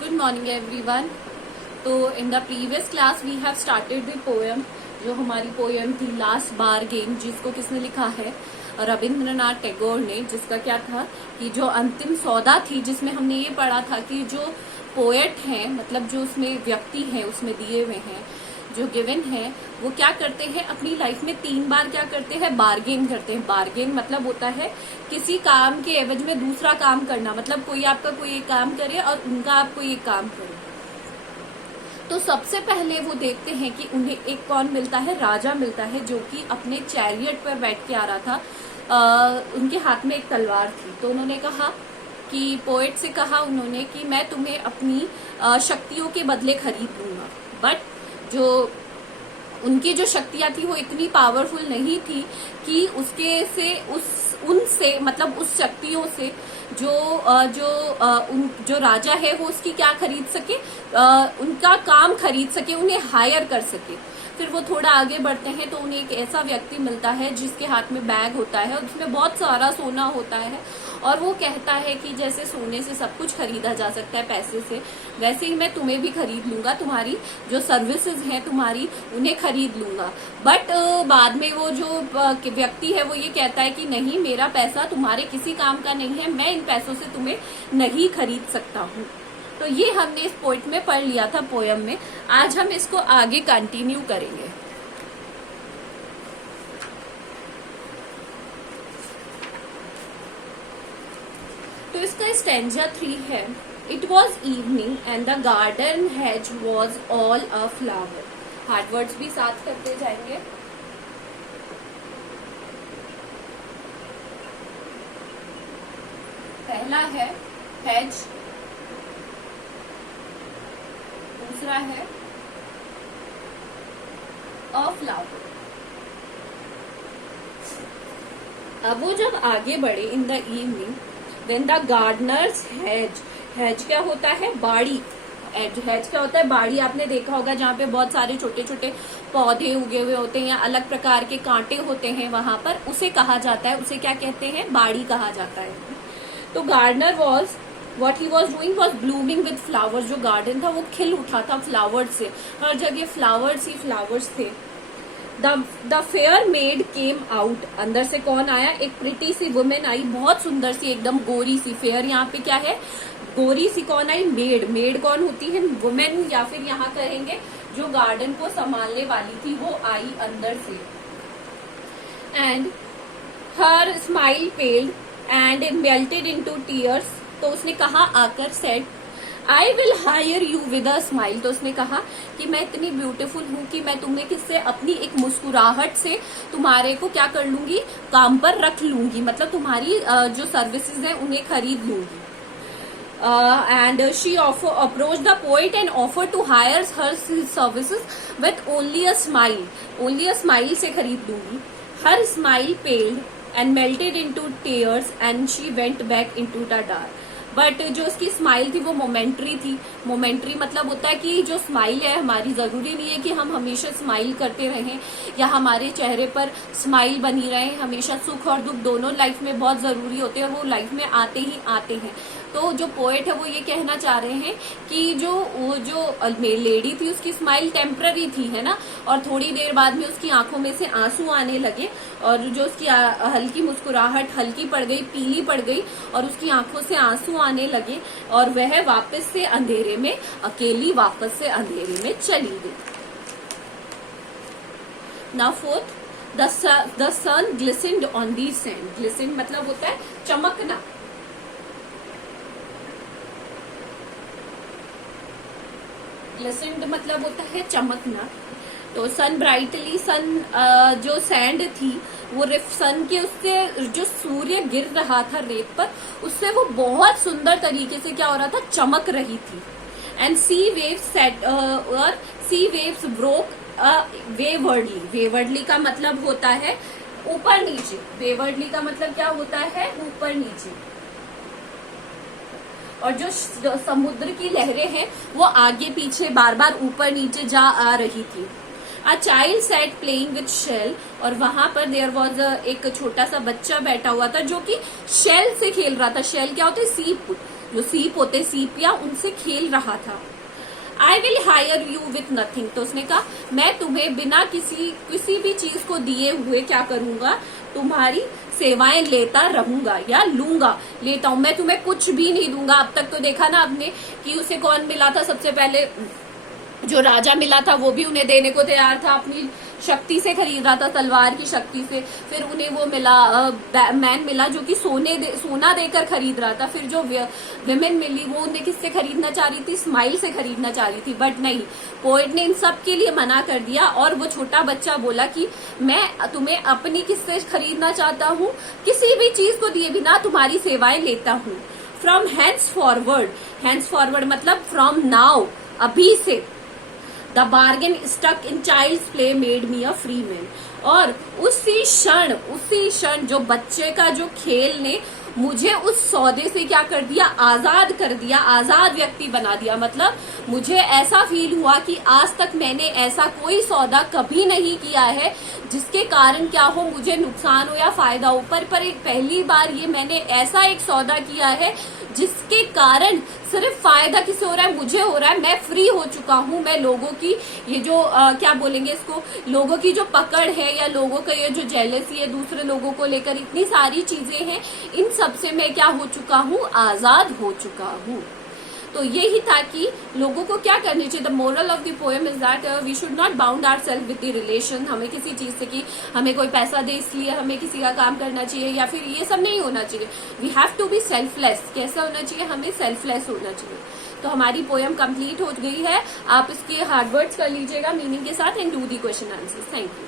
Good morning everyone. तो in the previous class we have started the poem. जो हमारी poem थी last बार game, जिसको किसने लिखा है? रविंद्रनाथ टैगोर ने। जिसका क्या था कि जो अंतिम सौदा थी, जिसमें हमने ये पढ़ा था कि जो पोएट हैं, मतलब जो उसमें व्यक्ति हैं, उसमें दिए हुए हैं जो गिवन है, वो क्या करते हैं अपनी लाइफ में 3 बार क्या करते हैं? बार्गेन करते हैं। बार्गेन मतलब होता है किसी काम के एवज में दूसरा काम करना। मतलब कोई आपका कोई एक काम करे और उनका आप कोई एक काम करे। तो सबसे पहले वो देखते हैं कि उन्हें एक कौन मिलता है? राजा मिलता है, जो कि अपने चैरियट पर बैठ के आ रहा था। उनके हाथ में एक तलवार थी। तो उन्होंने कहा कि पोएट से कहा उन्होंने कि मैं तुम्हें अपनी शक्तियों के बदले खरीद लूंगा। बट जो उनकी जो शक्तियां थी वो इतनी पावरफुल नहीं थी कि उसके से उनसे मतलब उस शक्तियों से जो राजा है वो उसकी क्या खरीद सके, उनका काम खरीद सके, उन्हें हायर कर सके। फिर वो थोड़ा आगे बढ़ते हैं तो उन्हें एक ऐसा व्यक्ति मिलता है जिसके हाथ में बैग होता है और उसमें बहुत सारा सोना होता है, और वो कहता है कि जैसे सोने से सब कुछ खरीदा जा सकता है पैसे से, वैसे ही मैं तुम्हें भी खरीद लूंगा, तुम्हारी जो सर्विसेज हैं तुम्हारी उन्हें खरीद लूंगा। बट बाद में वो जो व्यक्ति है वो ये कहता है कि नहीं, मेरा पैसा तुम्हारे किसी काम का नहीं है, मैं इन पैसों से तुम्हें नहीं खरीद सकता हूँ। तो ये हमने इस पोइट में पढ़ लिया था, पोयम में। आज हम इसको आगे कंटिन्यू करेंगे। तो इसका स्टैंजा 3 है। It was evening and the garden hedge was all a flower. Hard words भी साथ करते जाएंगे। पहला है हेज, दूसरा है अ फ्लावर। अब वो जब आगे बढ़े, in the evening when the Gardner's hedge, hedge क्या होता है? बाड़ी। हेज क्या होता है? बाड़ी। आपने देखा होगा जहाँ पे बहुत सारे छोटे छोटे पौधे उगे हुए होते हैं या अलग प्रकार के कांटे होते हैं, वहां पर उसे कहा जाता है, उसे क्या कहते हैं? बाड़ी कहा जाता है। तो gardener was What he was doing was blooming with flowers। जो गार्डन था वो खिल उठा था फ्लावर्स से, हर जगह फ्लावर्स ही फ्लावर्स थे। The fair maid came out। अंदर से कौन आया? एक प्रिटी सी वुमेन आई, बहुत सुंदर सी, एकदम गोरी सी। फेयर यहाँ पे क्या है? गोरी सी। कौन आई? मेड। मेड कौन होती है? वुमेन, या फिर यहाँ कहेंगे जो गार्डन को संभालने वाली थी, वो आई अंदर से। And her smile paled and melted into tears. तो उसने कहा आकर, said I will hire you with a smile. तो उसने कहा कि मैं इतनी ब्यूटीफुल हूं कि मैं तुम्हें किससे? अपनी एक मुस्कुराहट से तुम्हारे को क्या कर लूंगी? काम पर रख लूंगी, मतलब तुम्हारी जो सर्विसेज हैं उन्हें खरीद लूंगी। And she approach the poet and offer to hire her services with only a smile. Only a smile से खरीद लूंगी। Her smile paled and melted into tears and she went back into the dark. But जो उसकी smile थी वो momentary थी। Momentary मतलब होता है कि जो स्माइल है हमारी, जरूरी नहीं है कि हम हमेशा स्माइल करते रहें या हमारे चेहरे पर स्माइल बनी रहे। हमेशा सुख और दुख दोनों लाइफ में बहुत जरूरी होते हैं और वो लाइफ में आते ही आते हैं। तो जो पोएट है वो ये कहना चाह रहे हैं कि जो लेडी थी उसकी स्माइल टेम्पररी थी, है ना, और थोड़ी देर बाद में उसकी आंखों में से आंसू आने लगे और जो उसकी हल्की मुस्कुराहट हल्की पड़ गई, पीली पड़ गई और उसकी आंखों से आंसू आने लगे और वह वापस से अंधेरे में, अकेली वापस से अंधेरे में चली गई। Now fourth, the sun glistened on the sand. Glisten मतलब होता है चमकना। ग्लिसन्ड मतलब होता है चमकना। तो सन ब्राइटली, सन जो सैंड थी वो सन के उससे जो सूर्य गिर रहा था रेत पर, उससे वो बहुत सुंदर तरीके से क्या हो रहा था? चमक रही थी। एंड सी वेव्स सेट और सी वेव्स ब्रोक वेवर्डली। वेवर्डली का मतलब होता है ऊपर नीचे। वेवर्डली का मतलब क्या होता है? ऊपर नीचे। और जो समुद्र की लहरें हैं वो आगे पीछे बार बार ऊपर नीचे जा आ रही थी। A child sat playing with shell, और वहां पर देयर वॉज एक छोटा सा बच्चा बैठा हुआ था जो कि शेल से खेल रहा था। शेल क्या होता है? सीप। जो सीप होते सीपिया, उनसे खेल रहा था। I will hire you with nothing, तो उसने कहा मैं तुम्हें बिना किसी भी चीज को दिए हुए क्या करूंगा, तुम्हारी सेवाएं लेता रहूंगा या लूंगा, लेता हूं, मैं तुम्हें कुछ भी नहीं दूंगा। अब तक तो देखा ना आपने कि उसे कौन मिला था सबसे पहले, जो राजा मिला था वो भी उन्हें देने को तैयार था, अपनी शक्ति से खरीद रहा था, तलवार की शक्ति से। फिर उन्हें वो मिला मैन मिला जो कि सोना देकर खरीद रहा था। फिर जो विमेन मिली वो उन्हें किससे खरीदना चाह रही थी, स्माइल से खरीदना चाह रही थी, बट नहीं, पोएट ने इन सब के लिए मना कर दिया। और वो छोटा बच्चा बोला कि मैं तुम्हें अपनी किससे खरीदना चाहता हूँ, किसी भी चीज को दिए बिना तुम्हारी सेवाएं लेता हूँ। फ्रॉम हैंड्स फॉरवर्ड मतलब फ्रॉम नाउ, अभी से। The bargain stuck in child's play made me a free man, और उसी क्षण जो बच्चे का जो खेल ने मुझे उस सौदे से क्या कर दिया, आजाद कर दिया, आजाद व्यक्ति बना दिया। मतलब मुझे ऐसा फील हुआ कि आज तक मैंने ऐसा कोई सौदा कभी नहीं किया है जिसके कारण क्या हो, मुझे नुकसान हो या फायदा हो, पर पहली बार ये मैंने ऐसा एक सौदा किया है जिसके कारण सिर्फ फायदा किसे हो रहा है, मुझे हो रहा है। मैं फ्री हो चुका हूं। मैं लोगों की ये जो क्या बोलेंगे इसको, लोगों की जो पकड़ है या लोगों का ये जो जेलसी है दूसरे लोगों को लेकर, इतनी सारी चीजें हैं, इन सब से मैं क्या हो चुका हूं, आजाद हो चुका हूं। तो यही था कि लोगों को क्या करनी चाहिए। The moral of the poem is that we should not bound our self with the relation. हमें किसी चीज से कि हमें कोई पैसा दे इसलिए हमें किसी का काम करना चाहिए, या फिर ये सब नहीं होना चाहिए। We have to be selfless. कैसा होना चाहिए, हमें सेल्फलेस होना चाहिए। तो हमारी पोएम कंप्लीट हो गई है। आप इसके हार्ड वर्ड्स कर लीजिएगा मीनिंग के साथ and do the question answers. Thank you.